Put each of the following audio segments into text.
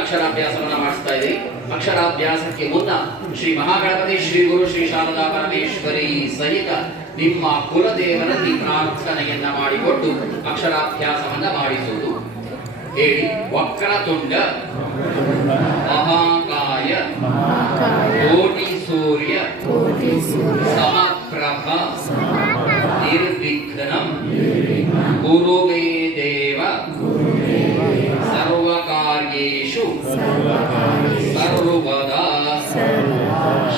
ಅಕ್ಷರಾಭ್ಯಾಸವನ್ನು ಮಾಡಿಸ್ತಾ ಇದ್ದೀವಿ. ಅಕ್ಷರಾಭ್ಯಾಸಕ್ಕೆ ಮುನ್ನ ಶ್ರೀ ಮಹಾಗಣಪತಿ, ಶ್ರೀ ಗುರು, ಶ್ರೀ ಶಾರದಾ ಪರಮೇಶ್ವರಿ ಸಹಿತ ನಿಮ್ಮ ಕುಲದೇವರಲ್ಲಿ ಪ್ರಾರ್ಥನೆಯನ್ನ ಮಾಡಿಕೊಟ್ಟು ಅಕ್ಷರಾಭ್ಯಾಸವನ್ನ ಮಾಡಿಸುವುದು. ಹೇಳಿ. ವಕ್ರತುಂಡ ಮಹಾಕಾಯ ಕೋಟಿ ಸೂರ್ಯ ಸಮಪ್ರಭ ನಿರ್ವಿಘ್ನಂ ಕುರು ಮೇ ದೇವ ಸರ್ವಕಾರ್ಯೇಷು ಸರ್ವದಾ.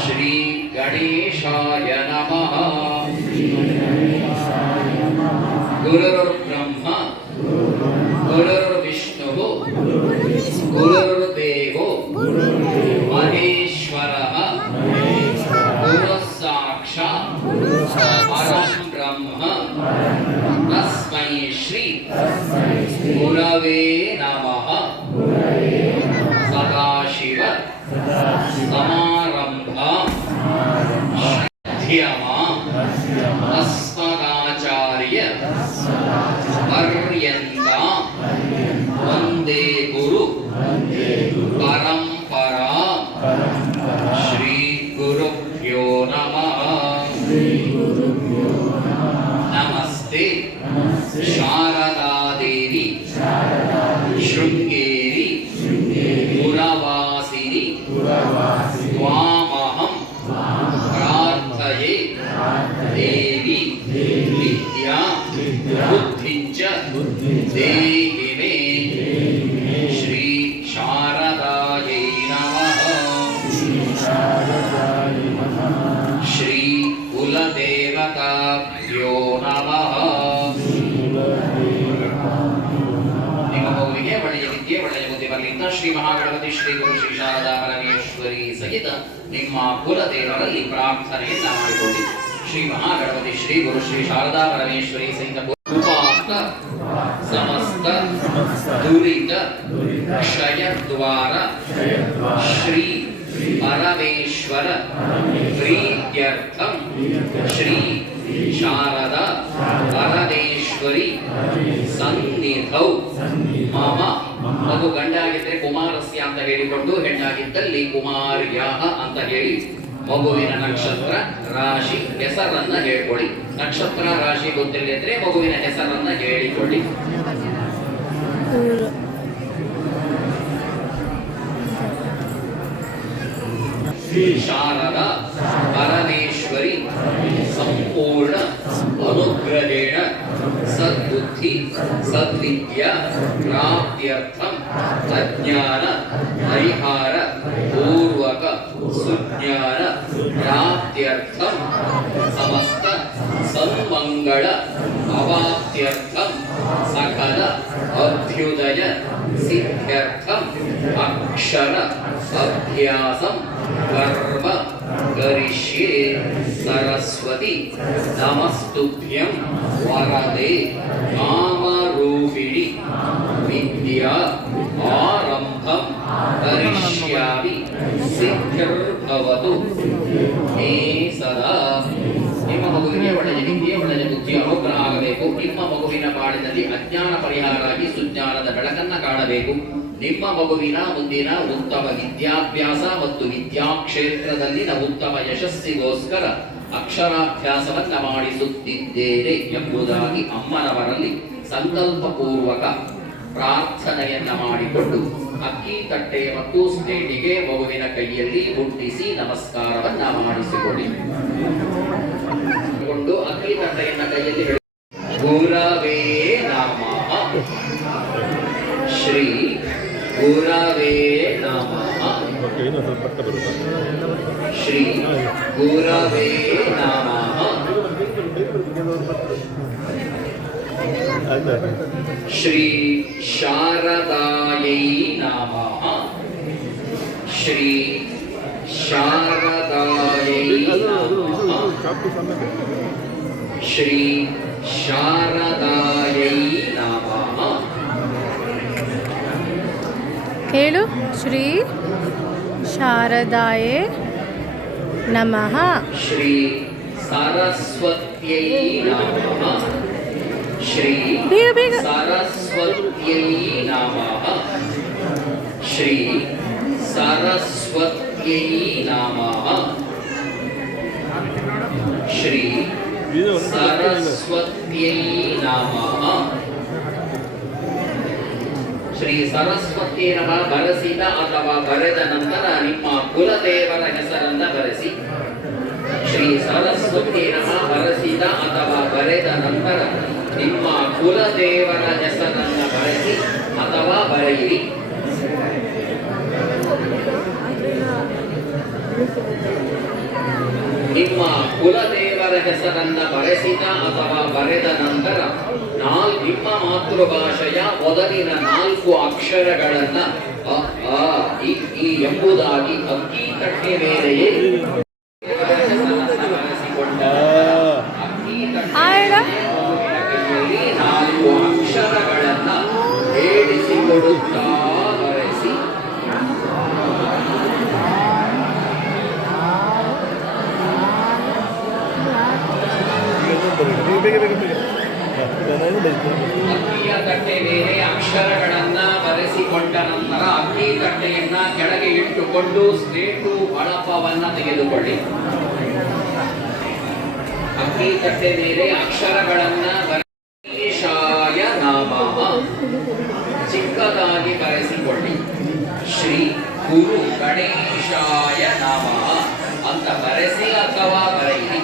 ಶ್ರೀ ಗಣೇಶಾಯ ನಮಃ. ಗುರುರ್ಬ್ರಹ್ಮ ಗುರುರ್ವಿಷ್ಣುಃ ಗುರುರ್ದೇವೋ ಮಹೇಶ್ವರಃ ಗುರುಃ ಸಾಕ್ಷಾತ್ ಪರಂ ಬ್ರಹ್ಮ ತಸ್ಮೈ ಶ್ರೀ ಗುರವೇ ನಮಃ. ಸದಾಶಿವ ಸಮಾರಂಭಾಂ ಮಧ್ಯಮಾಂ ಅಸ್ಮದಾಚಾರ್ಯ ಪರ್ಯಂತಾಂ ವಂದೇ ಗುರು ಪರಂಪರಾಂ. ಶ್ರೀ ಗುರುಭ್ಯೋ ನಮಃ. ನಮಸ್ತೆ ಶಾರದಾದೇವಿ ಶೃಂಗೇರಿ ಪುರವಾಸಿನಿ ತ್ವಾಮಹಂ ಪ್ರಾರ್ಥಯೇ ದೇವಿ ವಿದ್ಯಾ ಬುದ್ಧಿಂಚ ದೇಹಿ ಮೇ. ಶ್ರೀ ಶಾರದಾಯೈ ನಮಃ. ಶ್ರೀ ಕುಲದೇವತಾಭ್ಯೋ ನಮಃ. ನಿಮ್ಮ ಮಗುವಿಗೆ ಒಳ್ಳೆಯ ವಿದ್ಯೆ, ಒಳ್ಳೆಯ ಬುದ್ಧಿ ಬರಲಿ ಅಂತ ಶ್ರೀ ಮಹಾಗಣಪತಿ, ಶ್ರೀ ಗುರು, ಶ್ರೀ ಶಾರದಾ ಪರಮೇಶ್ವರಿ ಸಹಿತ ನಿಮ್ಮ ಕುಲದೇವರಲ್ಲಿ ಪ್ರಾರ್ಥನೆಯನ್ನ ಮಾಡಿಕೊಳ್ಳಿ. ಶ್ರೀ ಮಹಾಗಣಪತಿ, ಶ್ರೀ ಗುರು, ಶ್ರೀ ಶಾರದಾ ಪರಮೇಶ್ವರಿ ಸಹಿತ ಉಪಾತ್ತ ಸಮಸ್ತ ದುರಿತ ಕ್ಷಯದ್ವಾರ ಶ್ರೀ ಪರಮೇಶ್ವರ ಪ್ರೀತ್ಯರ್ಥಂ ಶ್ರೀ ಶಾರದಾ ಪರಮೇಶ್ವರಿ ಸನ್ನಿಧೌ ಮಮ. ಅದು ಗಂಡಾಗಿದ್ದರೆ ಕುಮಾರಸ್ಯ ಅಂತ ಹೇಳಿಕೊಂಡು, ಹೆಣ್ಣಾಗಿದ್ದಲ್ಲಿ ಕುಮಾರ್ಯಾಹ ಅಂತ ಹೇಳಿ ಮಗುವಿನ ನಕ್ಷತ್ರ, ರಾಶಿ, ಹೆಸರನ್ನ ಹೇಳಿಕೊಳ್ಳಿ. ನಕ್ಷತ್ರ, ರಾಶಿ ಗೊತ್ತಿಲ್ಲದಿದ್ರೆ ಮಗುವಿನ ಹೆಸರನ್ನ ಹೇಳಿಕೊಳ್ಳಿ. ಶಾರದಾ ಪರಮೇಶ್ವರಿ ಸಂಪೂರ್ಣ ಅನುಗ್ರಹೇಣ ಸದ್ಬುದ್ಧಿ ಸದ್ವಿದ್ಯಾ ಪ್ರಾಪ್ತ್ಯರ್ಥಂ ಅಜ್ಞಾನ ಪರಿಹಾರ ಪೂರ್ವಕ ಸುಜ್ಞಾನ ಪ್ರಾಪ್ತ್ಯರ್ಥಂ ಸಮಸ್ತ ಸನ್ಮಂಗಳ ಅವಾಪ್ತ್ಯರ್ಥಂ ಸಕಲ ಅಭ್ಯುದಯ ಸಿದ್ಧ್ಯರ್ಥಂ ಅಕ್ಷರ ಅಭ್ಯಾಸಂ ಕರ್ಮ ಕರಿಷ್ಯೆ. ಸರಸ್ವತಿ ನಮಸ್ತುಭ್ಯಂ ವರದೆ ಕಾಮರೂಪಿಣಿ ವಿದ್ಯಾ ಆರಂಭಂ ಕರಿಷ್ಯಾಮಿ ಸಿದ್ಧಿರ್ಭವತು ಮೇ ಸದಾ. ನಿಮ್ಮ ಮಗುವಿಗೆ ಒಳ್ಳೆಯ ವಿದ್ಯೆ, ಒಳ್ಳೆಯ ಬುದ್ಧಿ ಅನುಗ್ರಹ ಆಗಬೇಕು. ನಿಮ್ಮ ಮಗುವಿನ ಬಾಳಿನಲ್ಲಿ ಅಜ್ಞಾನ ಪರಿಹಾರ ಆಗಿ ಸುಜ್ಞಾನದ ಬೆಳಕನ್ನ ಕಾಣಬೇಕು. ನಿಮ್ಮ ಮಗುವಿನ ಮುಂದಿನ ಉತ್ತಮ ವಿದ್ಯಾಭ್ಯಾಸ ಮತ್ತು ವಿದ್ಯಾಕ್ಷೇತ್ರದಲ್ಲಿನ ಉತ್ತಮ ಯಶಸ್ಸಿಗೋಸ್ಕರ ಅಕ್ಷರಾಭ್ಯಾಸವನ್ನ ಮಾಡಿಸುತ್ತಿದ್ದೇನೆ ಎಂಬುದಾಗಿ ಅಮ್ಮನವರಲ್ಲಿ ಸಂಕಲ್ಪಪೂರ್ವಕ ಪ್ರಾರ್ಥನೆಯನ್ನ ಮಾಡಿಕೊಂಡು ಅಕ್ಕಿ ತಟ್ಟೆ ಮತ್ತು ಸ್ಲೇಟಿಗೆ ಮಗುವಿನ ಕೈಯಲ್ಲಿ ಮುಟ್ಟಿಸಿ ನಮಸ್ಕಾರವನ್ನ ಮಾಡಿಸಿಕೊಳ್ಳಿ. ಅಕ್ಕಿ ತಟ್ಟೆಯನ್ನ ಕೈಯಲ್ಲಿ ಗುರವೇ ನಮಃ. ಶ್ರೀ ಗುರವೇ ನಮಃ. ಶ್ರೀ ಗುರವೇ ನಮಃ. ಶ್ರೀ ಶಾರದಾಯೈ ನಮಃ. ಶ್ರೀ ಶಾರದಾಯೈ ನಮಃ. ಶ್ರೀ ಶಾರದಾಯೈ ನಮಃ. ಹೇಳು. ಶ್ರೀ ಶಾರದಾಯೇ ನಮಃ. ಶ್ರೀ ಸರಸ್ವತ್ಯೈ ನಮಃ. ಶ್ರೀ ಸರಸ್ವತ್ಯೈ ನಮಃ. ಶ್ರೀ ಸರಸ್ವತ್ಯೈ ನಮಃ ಶ್ರೀ ಸರಸ್ವತ್ಯೈ ನಮಃ ಶ್ರೀ ಸರಸ್ವತಿ ನಮಃ ಬರೆಸಿದ ಅಥವಾ ಬರೆದ ನಂತರ ನಿಮ್ಮ ಕುಲದೇವರ ಹೆಸರನ್ನ ಬರೆಸಿ. ಶ್ರೀ ಸರಸ್ವತಿ ನಮಃ ಬರೆಸಿದ ಅಥವಾ ಬರೆದ ನಂತರ ನಿಮ್ಮ ಕುಲದೇವರ ಹೆಸರನ್ನ ಬರೆಸಿ ಅಥವಾ ಬರೆಯಿರಿ. ನಿಮ್ಮ ಕುಲದೇವರ ಹೆಸರನ್ನ ಬರೆಸಿದ ಅಥವಾ ಬರೆದ ನಂತರ ನಿಮ್ಮ ಮಾತೃಭಾಷೆಯ ಮೊದಲಿನ 4 ಅಕ್ಷರಗಳನ್ನ ಅ ಆ ಇ ಈ ಎಂಬುದಾಗಿ ಅಕ್ಕಿ ತಟ್ಟೆ ಮೇಲೆಯೇ ಬರೆಸಿಕೊಂಡ ಅಕ್ಕಿ ತಟ್ಟೆಯಲ್ಲಿ 4 ಅಕ್ಷರಗಳನ್ನ ಹೇಳಿಸಿಕೊಡುತ್ತಾ ಬರೆಸಿ. ಅಕ್ಕಿಯ ತಟ್ಟೆ ಮೇಲೆ ಅಕ್ಷರಗಳನ್ನ ಬರೆಸಿಕೊಂಡ ನಂತರ ಅಕ್ಕಿ ತಟ್ಟೆಯನ್ನ ಕೆಳಗೆ ಇಟ್ಟುಕೊಂಡು ಸ್ಲೇಟು ಬಳಪವನ್ನ ತೆಗೆದುಕೊಳ್ಳಿ. ಅಕ್ಕಿ ತಟ್ಟೆ ಮೇಲೆ ಅಕ್ಷರಗಳನ್ನ ಗಣೇಶಾಯ ನಮಃ ಚಿಕ್ಕದಾಗಿ ಬರೆಸಿಕೊಳ್ಳಿ. ಶ್ರೀ ಗುರು ಗಣೇಶಾಯ ನಮಃ ಅಂತ ಬರೆಸಿ ಅಥವಾ ಬರೆಯಿರಿ.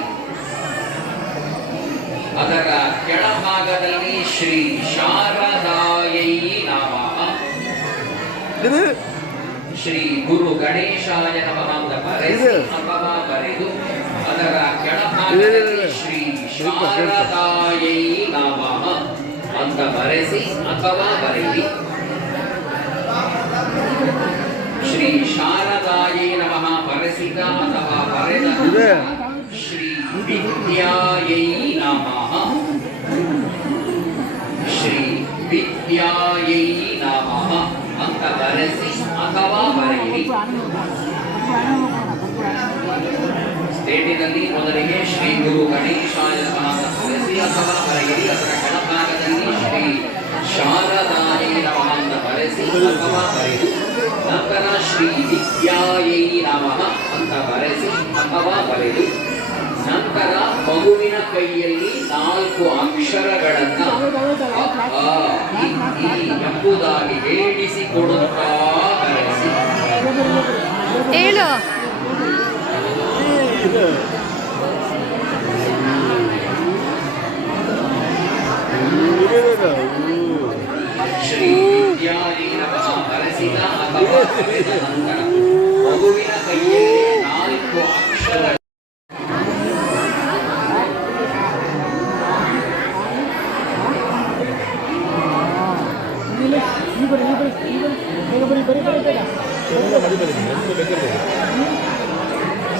ಅದರ ಕೆಳಭಾಗದಲ್ಲಿ ಶ್ರೀ ಶಾರದಾಯೈ ನಮಃ ಶ್ರೀ ಗುರು ಗಣೇಶಾಯ ನಮಃ ಅಂತ ಬರೆಸಿ ಅಥವಾ ಬರೆದು ಅದರ ಕೆಳಭಾಗದಲ್ಲಿ ಶ್ರೀ ಶಾರದಾಯೈ ನಮಃ ಅಂತ ಬರೆಸಿ ಅಥವಾ ಬರೆಯಿರಿ. ಶ್ರೀ ಶಾರದಾಯೈ ನಮಃ ಬರೆಸಿದ ಅಥವಾ ಬರೆದ ಶ್ರೀ ವಿದ್ಯಾಯೈ ನಮಃ ಶ್ರೀ ವಿದ್ಯಾಯೈ ನಮಃ ಅಂತ ಬರೆಸಿ ಅಥವಾ ಬರೆಯಿರಿ. ಸ್ಲೇಟಿನಲ್ಲಿ ಮೊದಲಿಗೆ ಶ್ರೀ ಗುರು ಗಣೇಶಾಯ ನಮಃ ಅಂತ ಬರೆಸಿ ಅಥವಾ ಬರೆಯಿರಿ. ಅದರ ಕೆಳಭಾಗದಲ್ಲಿ ಶ್ರೀ ಶಾರದಾಯೈ ನಮಃ ಅಂತ ಬರೆಸಿ ಅಥವಾ ಬರೆದು ನಂತರ ಶ್ರೀ ವಿದ್ಯಾಯೈ ನಮಃ ಅಂತ ಬರೆಸಿ ಅಥವಾ ಬರೆದು ನಂತರ ಮಗುವಿನ ಕೈಯಲ್ಲಿ 4 ಅಕ್ಷರಗಳನ್ನ ಅ ಇ ಈ ಎಂಬುದಾಗಿ ಹೇಳಿಸಿಕೊಡುತ್ತಾ ಬರೆಸಿ. ಹೇಳು. ಶ್ರೀ ವಿದ್ಯಾಯೈ ನಮಃ ಬರೆಸಿದ ಅಥವಾ ಬರೆದ ನಂತರ ಮಗುವಿನ ಕೈಯಲ್ಲಿ 4 ಅಕ್ಷರ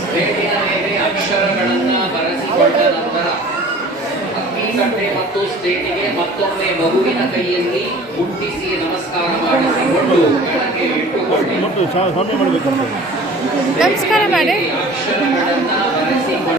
ಸ್ಲೇಟಿನ ಮೇಲೆ ಅಕ್ಷರಗಳನ್ನ ಬರೆಸಿಕೊಂಡ ನಂತರ ಅಕ್ಕಿ ತಟ್ಟೆ ಮತ್ತು ಸ್ಲೇಟಿಗೆ ಮತ್ತೊಮ್ಮೆ ಮಗುವಿನ ಕೈಯಲ್ಲಿ ಮುಟ್ಟಿಸಿ ನಮಸ್ಕಾರ ಮಾಡಿಸಿಕೊಂಡು ಕೆಳಗೆ ಇಟ್ಟುಕೊಳ್ಳಿ. ನಮಸ್ಕಾರ ಮಾಡಿ ಅಕ್ಷರಗಳನ್ನ ಬರೆಸಿಕೊಂಡ